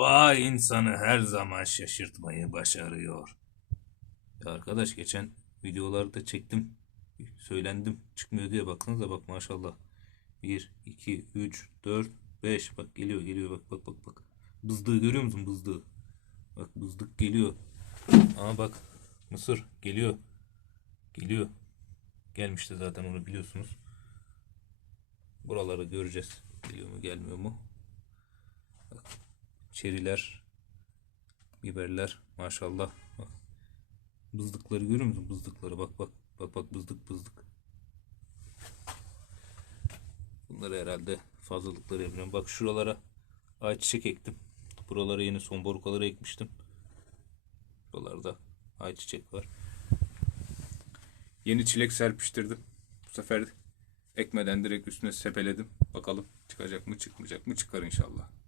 Doğa insanı her zaman şaşırtmayı başarıyor. Ya arkadaş geçen videolarda çektim. Söylendim. Çıkmıyor diye baksanıza bak maşallah. 1, 2, 3, 4, 5. Bak geliyor geliyor bak bak bak bak. Bızdığı görüyor musun bızdığı? Bak bızdık geliyor. Ama bak mısır geliyor. Geliyor. Gelmişti zaten onu biliyorsunuz. Buraları göreceğiz. Geliyor mu gelmiyor mu? Çeriler, biberler maşallah. Bak. Bızdıkları görüyor musun? Bızdıkları bak bak. Bak bak bızdık bızdık. Bunları herhalde fazlalıkları yapıyorum. Bak şuralara ayçiçek ektim. Buralara yeni sonbarukaları ekmiştim. Buralarda ayçiçek var. Yeni çilek serpiştirdim. Bu sefer ekmeden direkt üstüne sepeledim. Bakalım çıkacak mı çıkmayacak mı çıkar inşallah.